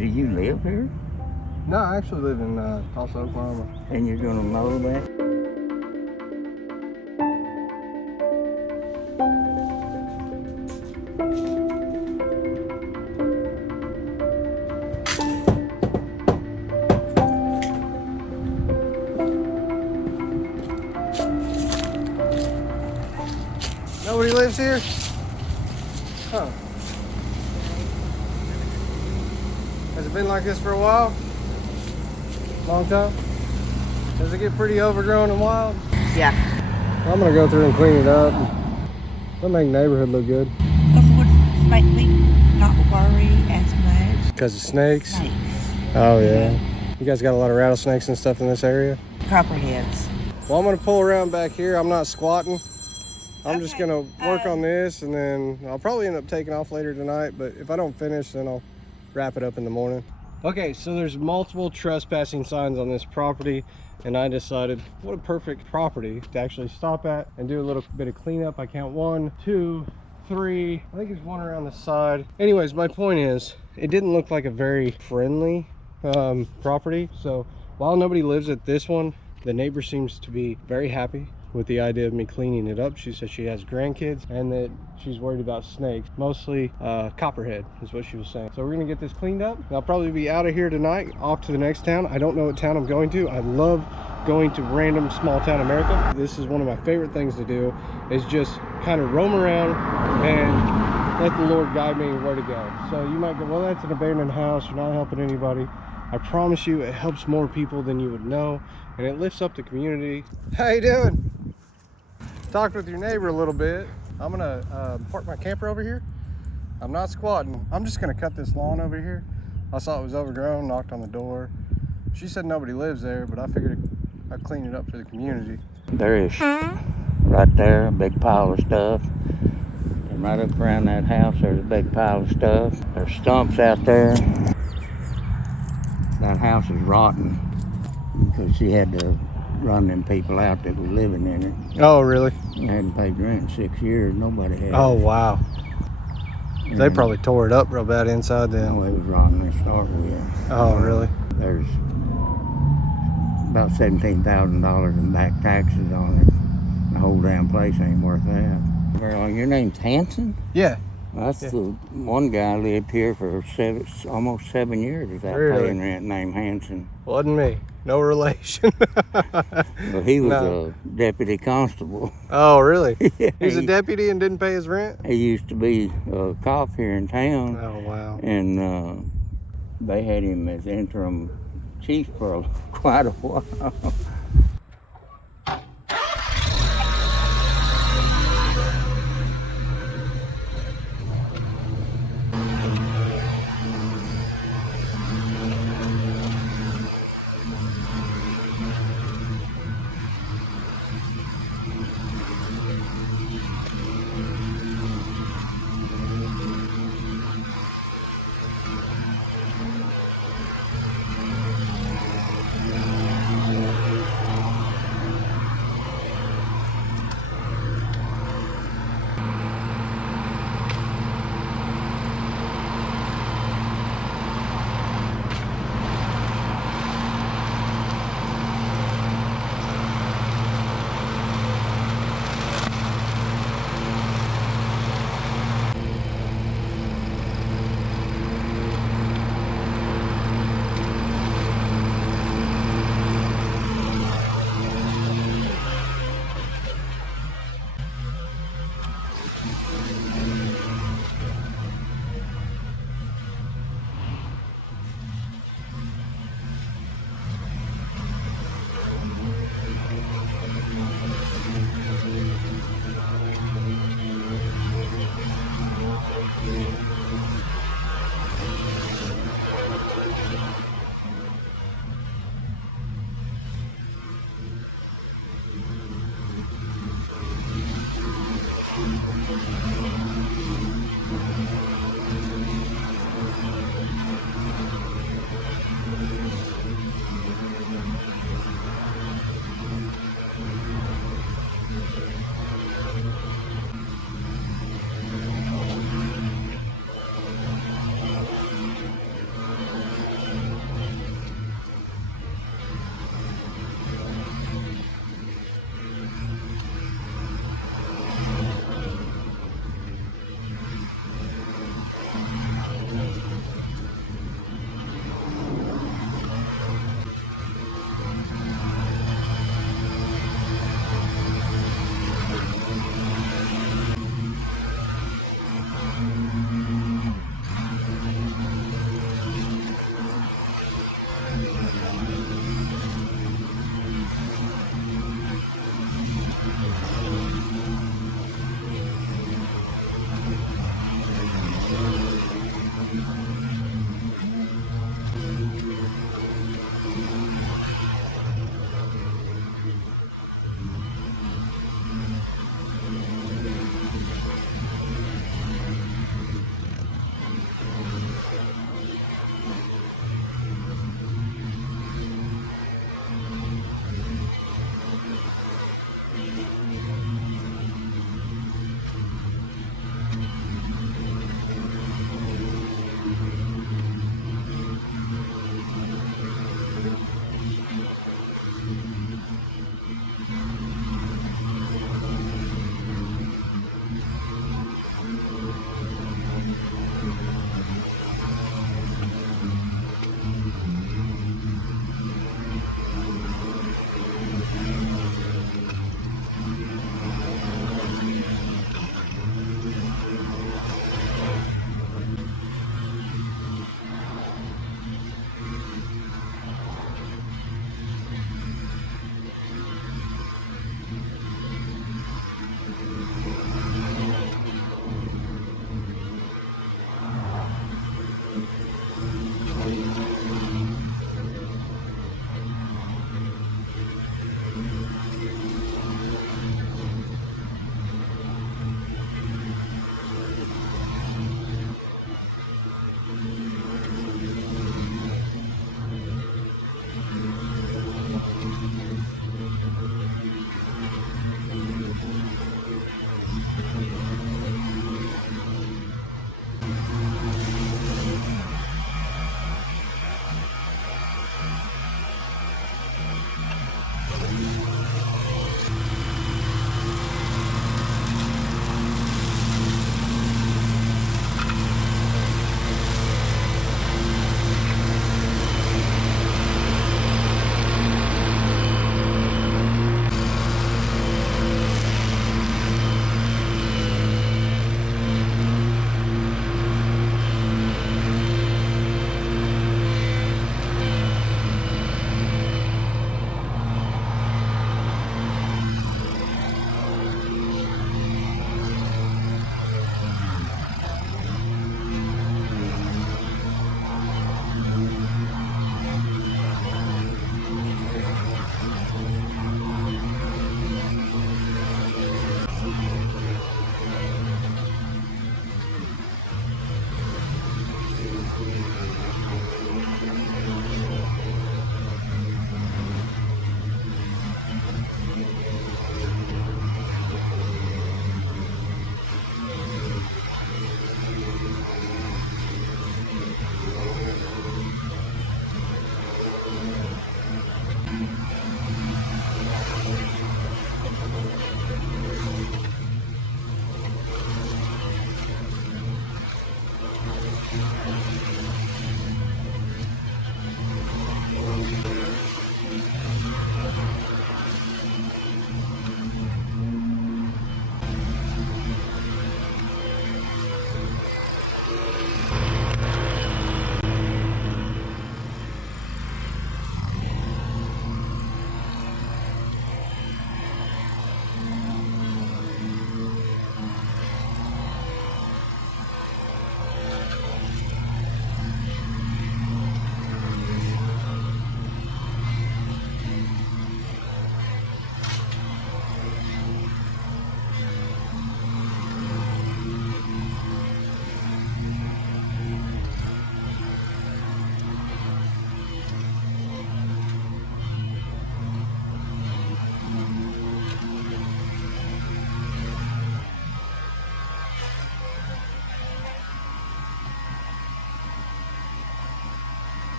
Do you live here? No, I actually live in Tulsa, Oklahoma. And you're gonna mow that? Nobody lives here? Huh. Has it been like this for a while? Long time? Does it get pretty overgrown and wild? Yeah. I'm gonna go through and clean it up. It'll make the neighborhood look good. It would make me not worry as much. Because of snakes? Snakes. Oh yeah. You guys got a lot of rattlesnakes and stuff in this area? Copperheads. Well, I'm gonna pull around back here. I'm not squatting. I'm just Okay. gonna work on this, and then I'll probably end up taking off later tonight, but if I don't finish, then I'll wrap it up in the morning. Okay, so there's multiple trespassing signs on this property, and I decided what a perfect property to actually stop at and do a little bit of cleanup. I count 1, 2, 3. I think there's one around the side. Anyways, my point is, it didn't look like a very friendly property. So while nobody lives at this one, the neighbor seems to be very happy with the idea of me cleaning it up. She says she has grandkids and that she's worried about snakes, mostly copperhead is what she was saying. So we're gonna get this cleaned up. I'll probably be out of here tonight, off to the next town. I don't know what town I'm going to. I love going to random small town America. This is one of my favorite things to do, is just kind of roam around and let the Lord guide me where to go. So you might go, well, that's an abandoned house, you're not helping anybody. I promise you it helps more people than you would know, and it lifts up the community. How you doing? Talked with your neighbor a little bit. I'm gonna park my camper over here. I'm not squatting. I'm just gonna cut this lawn over here. I saw it was overgrown, knocked on the door. She said nobody lives there, but I figured I'd clean it up for the community. There is right there, a big pile of stuff. And right up around that house, there's a big pile of stuff. There's stumps out there. That house is rotten because she had to run them people out that was living in it. Oh, really? They hadn't paid rent in 6 years. Nobody had. Oh, wow. They probably tore it up real bad inside then. No, it was rotten to start with. Oh, really? There's about $17,000 in back taxes on it. The whole damn place ain't worth that. Well, your name's Hanson? Yeah. That's the one guy lived here for almost 7 years without paying rent, named Hanson. Wasn't me. No relation. Well, he was a deputy constable. Oh, really? Yeah, He was a deputy and didn't pay his rent? He used to be a cop here in town. Oh, wow. And they had him as interim chief for quite a while.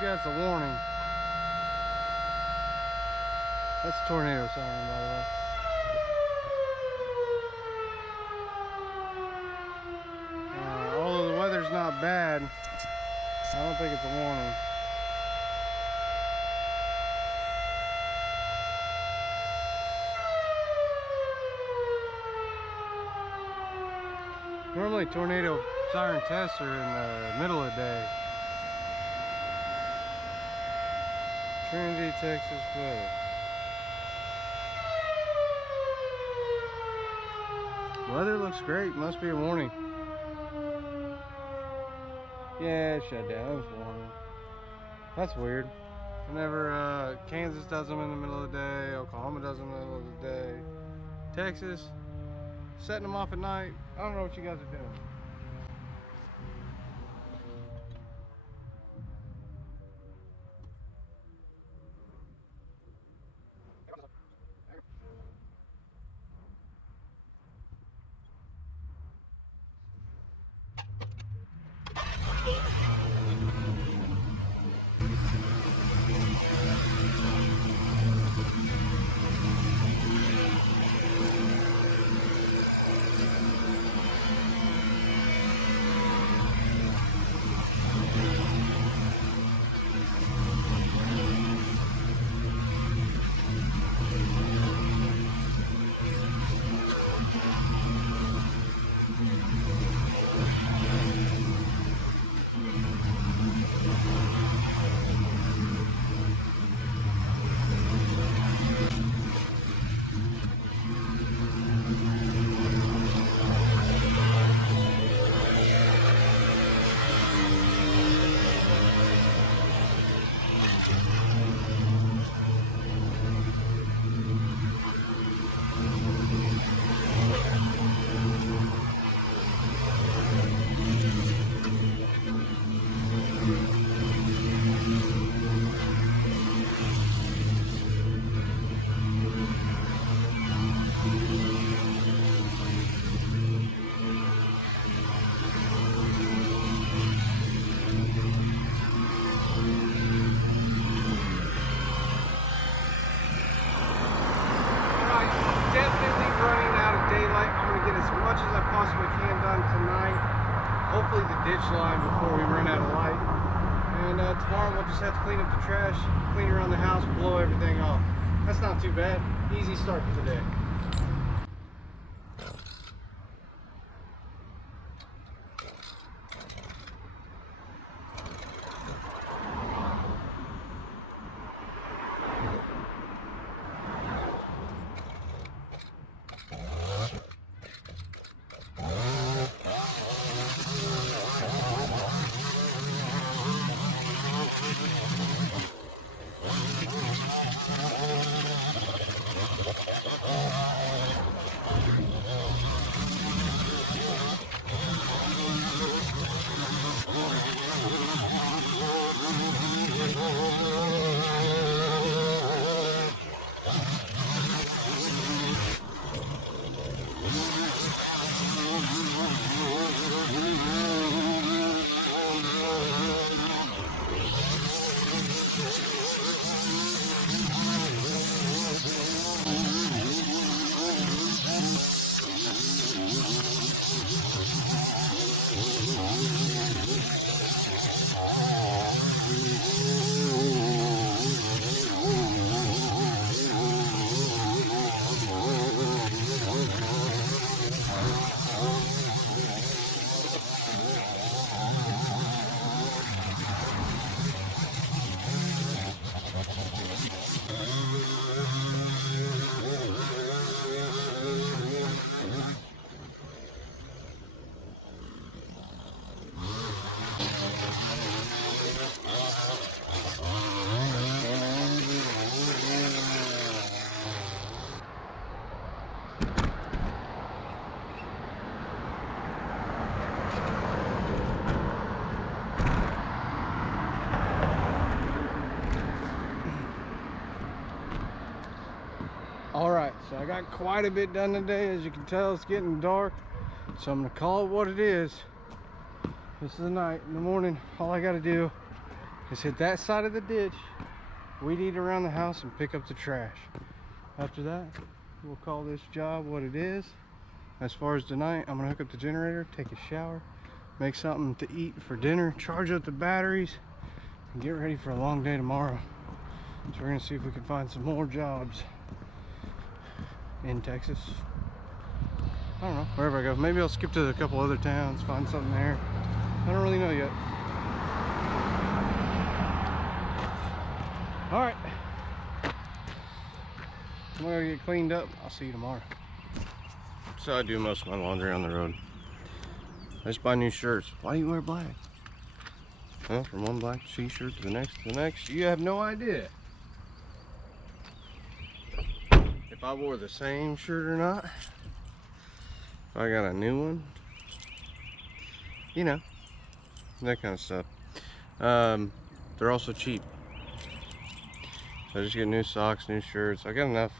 Maybe that's a warning. That's a tornado siren, by the way. Although the weather's not bad, I don't think it's a warning. Normally tornado siren tests are in the middle of the day. Trinity, Texas weather. Weather looks great, must be a warning. Yeah, it shut down, it was warning. That's weird. Whenever Kansas does them in the middle of the day, Oklahoma does them in the middle of the day. Texas, setting them off at night. I don't know what you guys are doing. Hopefully the ditch line before we run out of light. And tomorrow we'll just have to clean up the trash, clean around the house, blow everything off. That's not too bad. Easy start for the day. Alright, so I got quite a bit done today. As you can tell, it's getting dark, so I'm gonna call it what it is. This is the night. In the morning, all I gotta do, is hit that side of the ditch, weed eat around the house, and pick up the trash. After that, we'll call this job what it is. As far as tonight, I'm gonna hook up the generator, take a shower, make something to eat for dinner, charge up the batteries, and get ready for a long day tomorrow. So we're gonna see if we can find some more jobs in Texas. I don't know, wherever I go. Maybe I'll skip to a couple other towns, find something there. I don't really know yet. All right, I'm gonna get cleaned up. I'll see you tomorrow. So I do most of my laundry on the road. I just buy new shirts. Why do you wear black? Well, from one black t-shirt to the next, you have no idea if I wore the same shirt or not. If I got a new one, you know, that kind of stuff. They're also cheap. So I just get new socks, new shirts. I got enough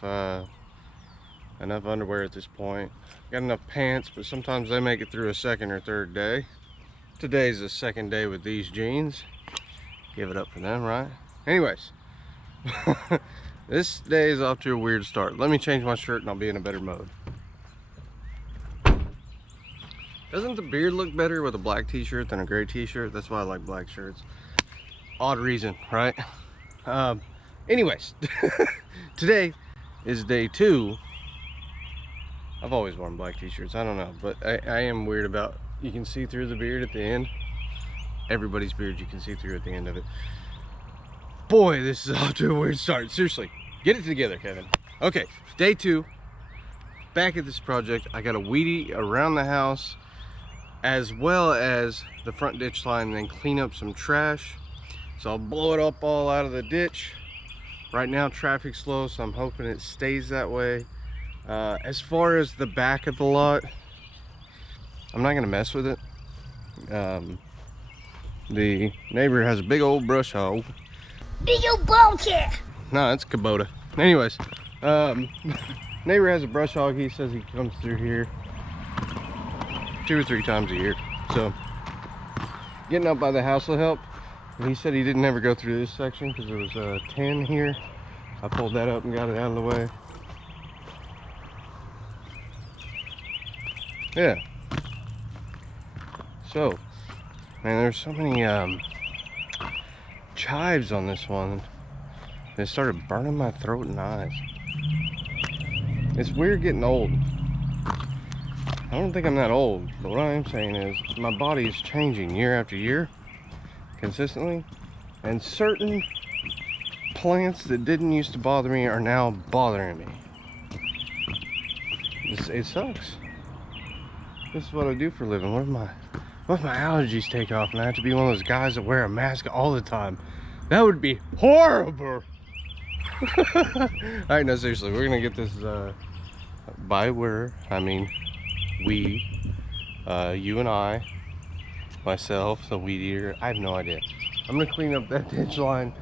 underwear at this point. Got enough pants, but sometimes they make it through a second or third day. Today's the second day with these jeans. Give it up for them, right? Anyways, this day is off to a weird start. Let me change my shirt and I'll be in a better mode. Doesn't the beard look better with a black t-shirt than a gray t-shirt? That's why I like black shirts. Odd reason, right? Anyways, today is day 2. I've always worn black t-shirts, I don't know, but I am weird about, you can see through the beard at the end. Everybody's beard you can see through at the end of it. Boy, this is off to a weird start. Seriously, get it together, Kevin. Okay, day 2, back at this project. I got to weedy around the house as well as the front ditch line and then clean up some trash. So I'll blow it up all out of the ditch. Right now traffic's slow, so I'm hoping it stays that way. As far as the back of the lot, I'm not gonna mess with it. The neighbor has a big old brush hog. Big old bullshit. No, it's Kubota. Anyways, neighbor has a brush hog. He says he comes through here 2 or 3 times a year. So getting up by the house will help. And he said he didn't ever go through this section because there was a 10 here. I pulled that up and got it out of the way. Yeah. So, man, there's so many chives on this one. They started burning my throat and eyes. It's weird getting old. I don't think I'm that old, but what I am saying is my body is changing year after year, consistently, and certain plants that didn't used to bother me are now bothering me. It sucks. This is what I do for a living. What if my allergies take off and I have to be one of those guys that wear a mask all the time? That would be horrible. Alright, no, seriously, we're gonna get this we, you and I, myself, the weed eater. I have no idea. I'm gonna clean up that ditch line,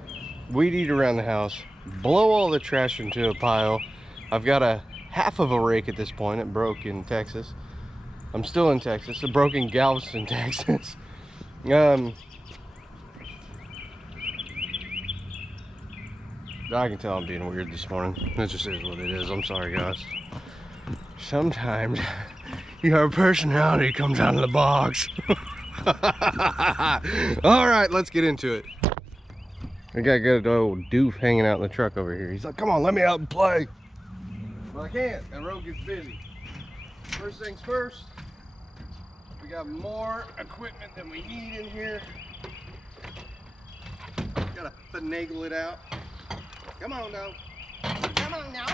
weed eat around the house, blow all the trash into a pile. I've got a half of a rake at this point. It broke in Texas. I'm still in Texas. It broke in Galveston, Texas. I can tell I'm being weird this morning. That just is what it is. I'm sorry, guys. Sometimes your personality comes out of the box. All right, let's get into it. I got a good old doof hanging out in the truck over here. He's like, come on, let me out and play. But I can't. That road gets busy. First things first, we got more equipment than we need in here. Gotta finagle it out. Come on now. Come on now.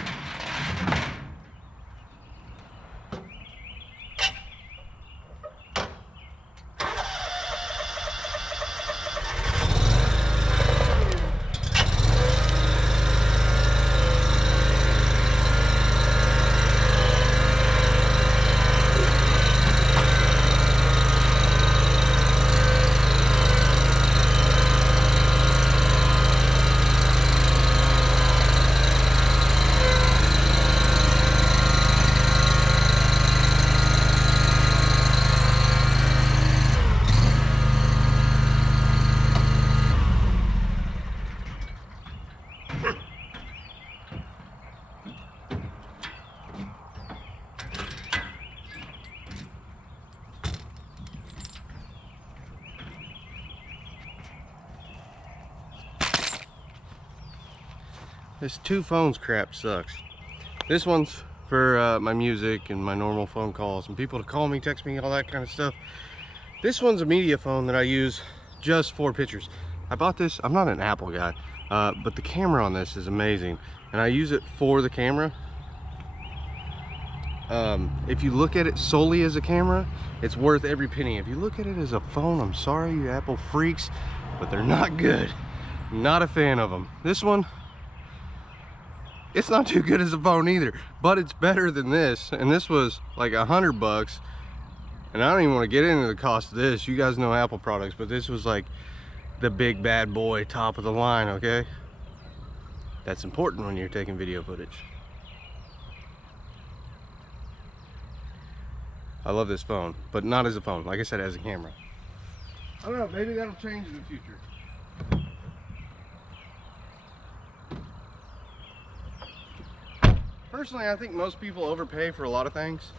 This two phones crap sucks. This one's for my music and my normal phone calls and people to call me, text me, all that kind of stuff. This one's a media phone that I use just for pictures. I bought this, I'm not an Apple guy, but the camera on this is amazing. And I use it for the camera. If you look at it solely as a camera, it's worth every penny. If you look at it as a phone, I'm sorry, you Apple freaks, but they're not good. Not a fan of them. This one, it's not too good as a phone either, but it's better than this. And this was like $100. And I don't even want to get into the cost of this. You guys know Apple products, but this was like the big bad boy, top of the line, okay? That's important when you're taking video footage. I love this phone, but not as a phone. Like I said, as a camera. I don't know, maybe that'll change in the future. Personally, I think most people overpay for a lot of things.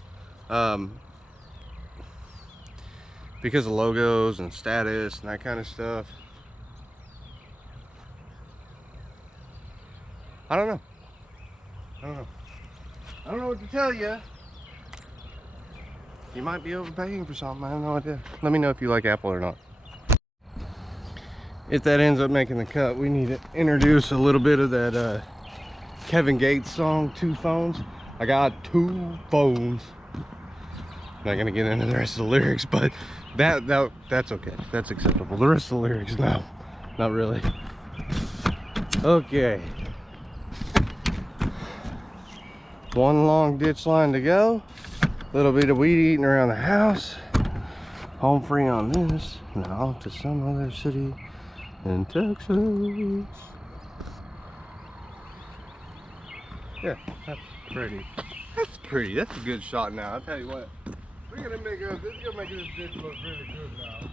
Because of logos and status and that kind of stuff. I don't know. I don't know what to tell you. You might be overpaying for something. I have no idea. Let me know if you like Apple or not. If that ends up making the cut, we need to introduce a little bit of that Kevin Gates song, Two Phones. I got two phones. Not gonna get into the rest of the lyrics, but that's okay. That's acceptable. The rest of the lyrics, no, not really. Okay. One long ditch line to go. A little bit of weed eating around the house. Home free on this. Now to some other city in Texas. Yeah, that's pretty. That's pretty. That's a good shot now. I'll tell you what. We're gonna make this ditch look really good now.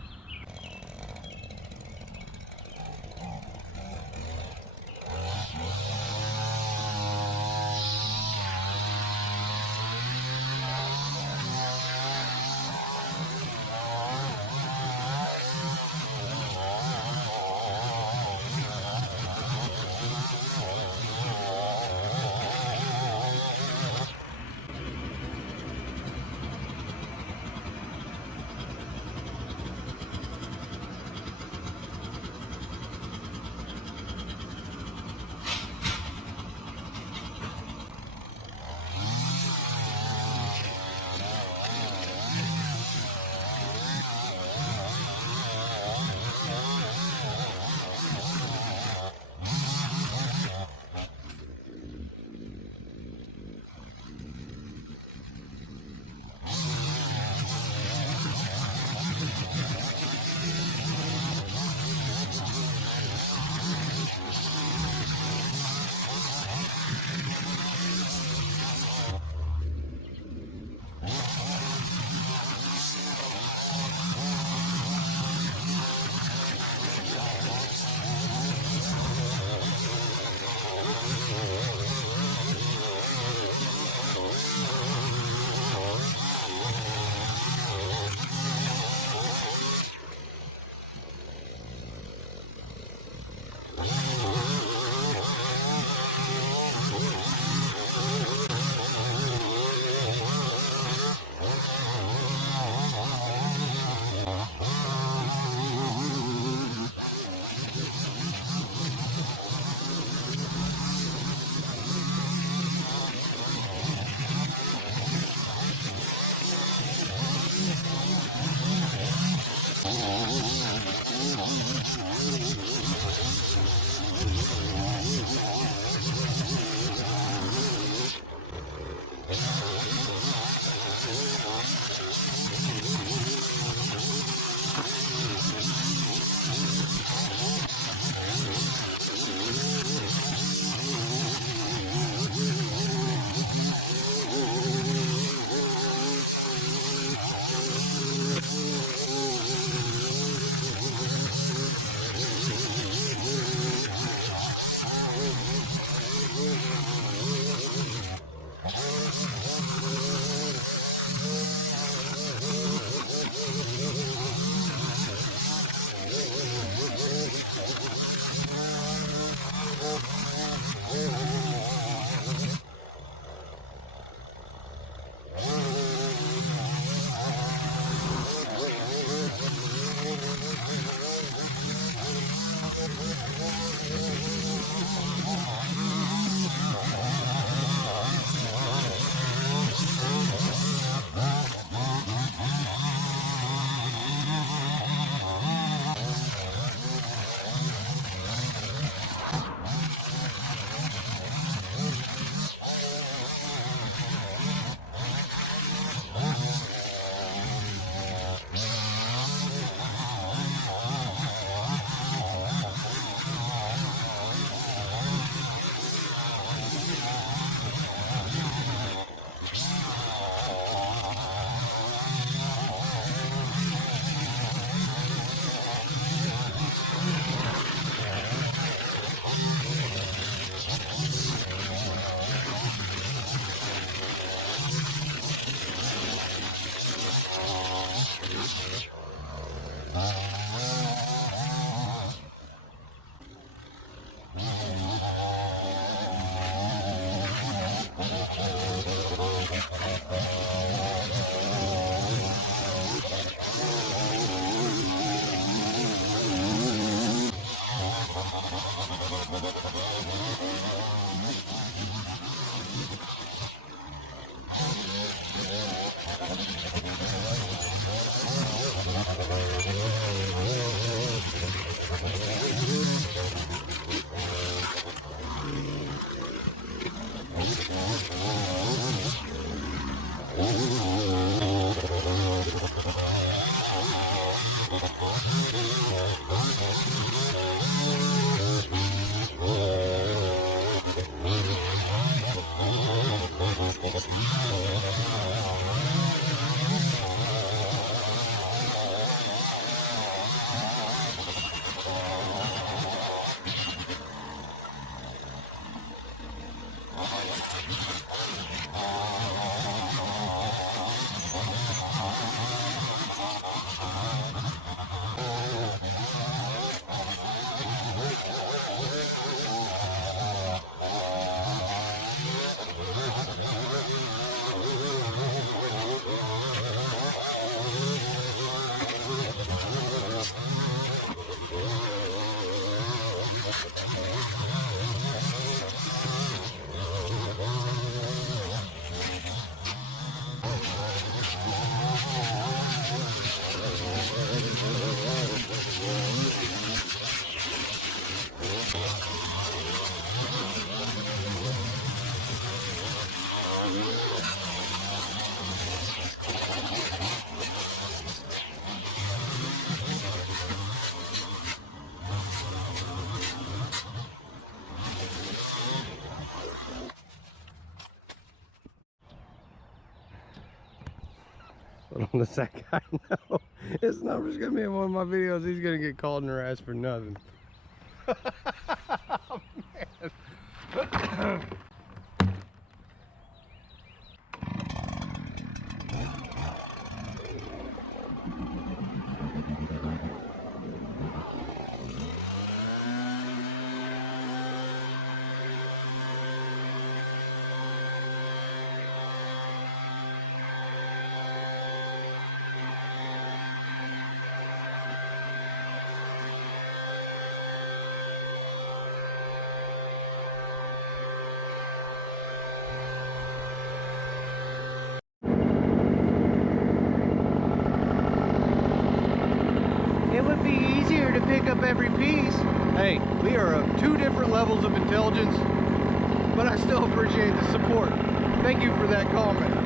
But don't let that guy know his number's gonna be in one of my videos. He's gonna get called and harassed for nothing. Oh, man. It would be easier to pick up every piece. Hey, we are of two different levels of intelligence, but I still appreciate the support. Thank you for that comment.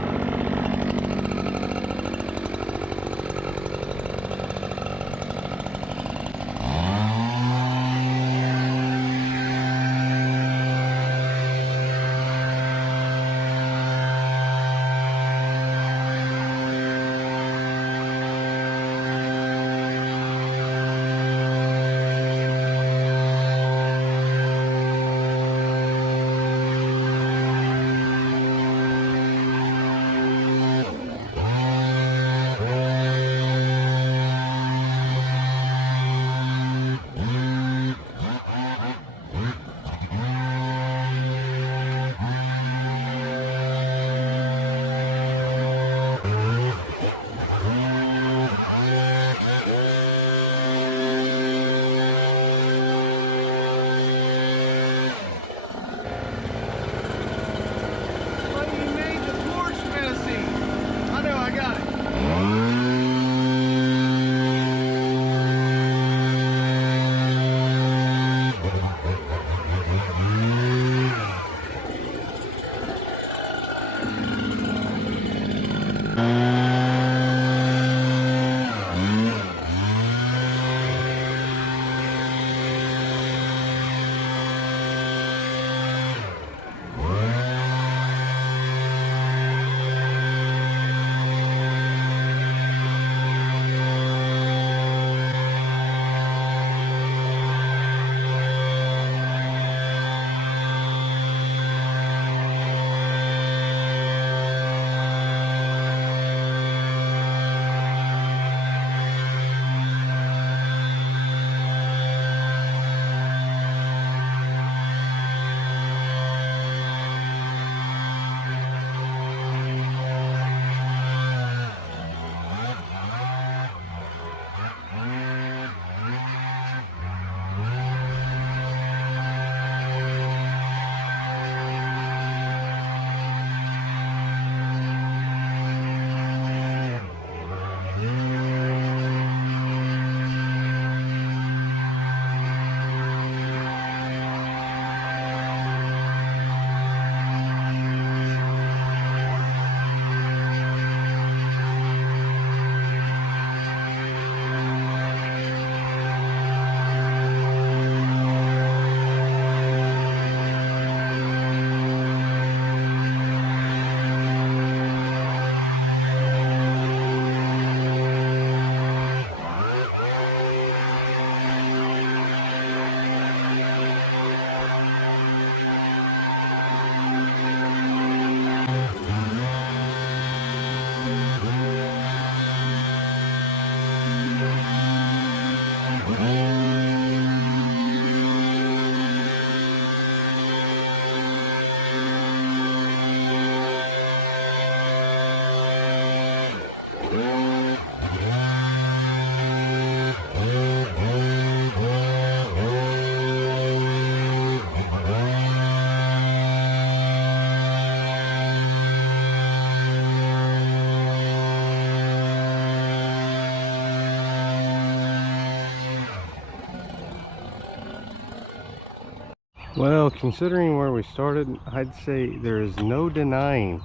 Well, considering where we started, I'd say there is no denying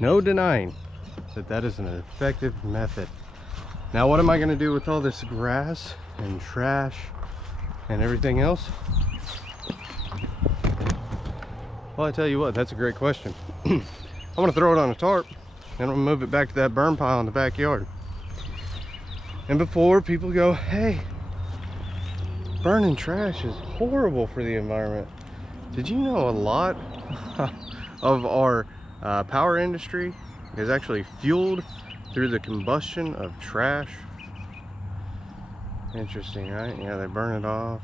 that that is an effective method. Now, what am I going to do with all this grass and trash and everything else? Well, I tell you what, that's a great question. I'm going to throw it on a tarp Then we'll move it back to that burn pile in the backyard. And before people go, hey, burning trash is horrible for the environment. Did you know a lot of our power industry is actually fueled through the combustion of trash? Interesting, right? Yeah, they burn it off.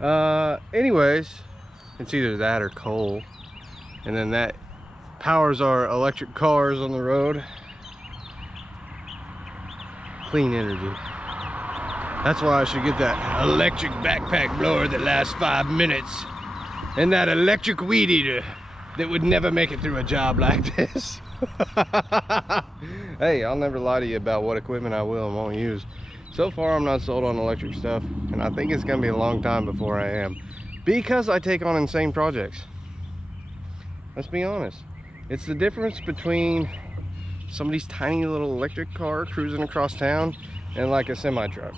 And anyways, it's either that or coal, and then that powers our electric cars on the road. Clean energy. That's why I should get that electric backpack blower that lasts 5 minutes, and that electric weed eater that would never make it through a job like this. Hey, I'll never lie to you about what equipment I will and won't use. So far, I'm not sold on electric stuff, and I think it's gonna be a long time before I am, because I take on insane projects. Let's be honest. It's the difference between somebody's tiny little electric car cruising across town and like a semi-truck.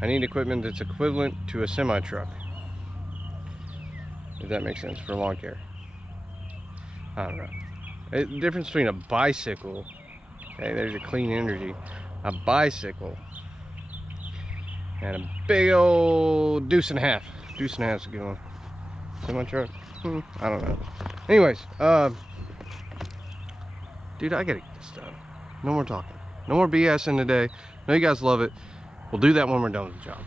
I need equipment that's equivalent to a semi-truck, if that makes sense, for lawn care. I don't know. The difference between a bicycle, okay, there's your clean energy, a bicycle, and a big old deuce and a half. Deuce and a half's a good one. Semi-truck? I don't know. Anyways, dude, I gotta get this done. No more talking. No more BSing today. Know you guys love it. We'll do that when we're done with the job.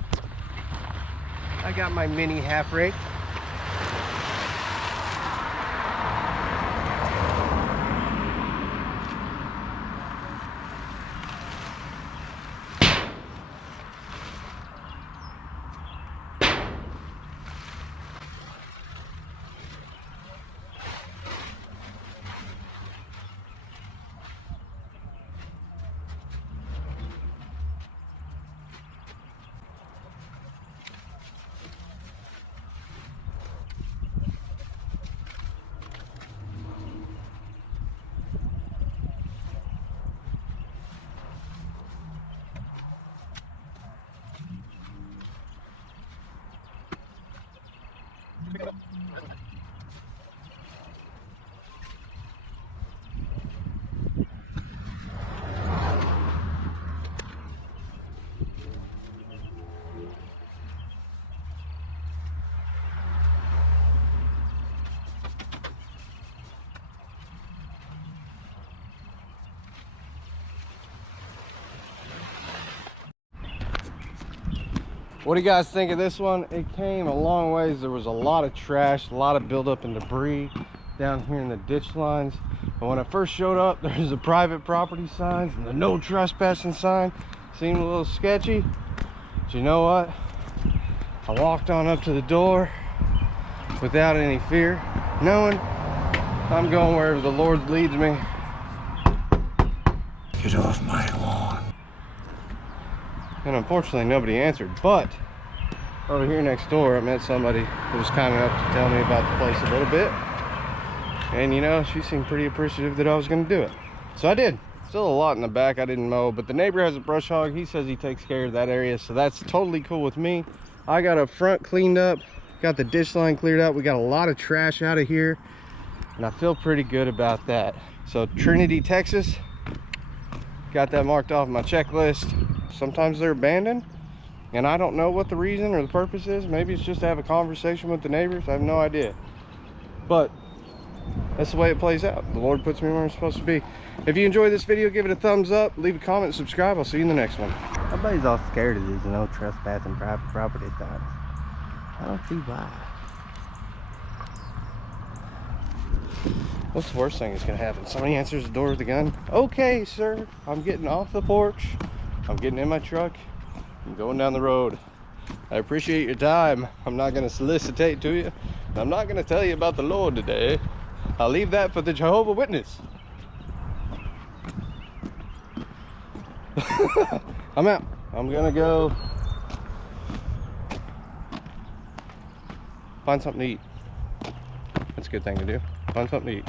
I got my mini half rake. What do you guys think of this one? It came a long ways. There was a lot of trash, a lot of buildup and debris down here in the ditch lines. And when I first showed up, there's the private property signs and the no trespassing sign. Seemed a little sketchy. But you know what? I walked on up to the door without any fear, knowing I'm going wherever the Lord leads me. Get off my lawn. And unfortunately nobody answered, but over here next door I met somebody who was kind enough to tell me about the place a little bit, and you know, she seemed pretty appreciative that I was going to do it, so I did. Still a lot in the back I didn't mow, but the neighbor has a brush hog. He says he takes care of that area, so that's totally cool with me. I got up front cleaned up, got the ditch line cleared up, we got a lot of trash out of here, and I feel pretty good about that. So Trinity, Texas, got that marked off my checklist. Sometimes they're abandoned, and I don't know what the reason or the purpose is. Maybe it's just to have a conversation with the neighbors. I have no idea. But that's the way it plays out. The Lord puts me where I'm supposed to be. If you enjoyed this video, give it a thumbs up, leave a comment, subscribe. I'll see you in the next one. Everybody's all scared of these no trespassing private property signs. I don't see why. What's the worst thing that's gonna happen? Somebody answers the door with a gun. Okay, sir, I'm getting off the porch. I'm getting in my truck. I'm going down the road. I appreciate your time. I'm not going to solicitate to you. I'm not going to tell you about the Lord today. I'll leave that for the Jehovah's Witness. I'm out. I'm going to go find something to eat. That's a good thing to do. Find something to eat.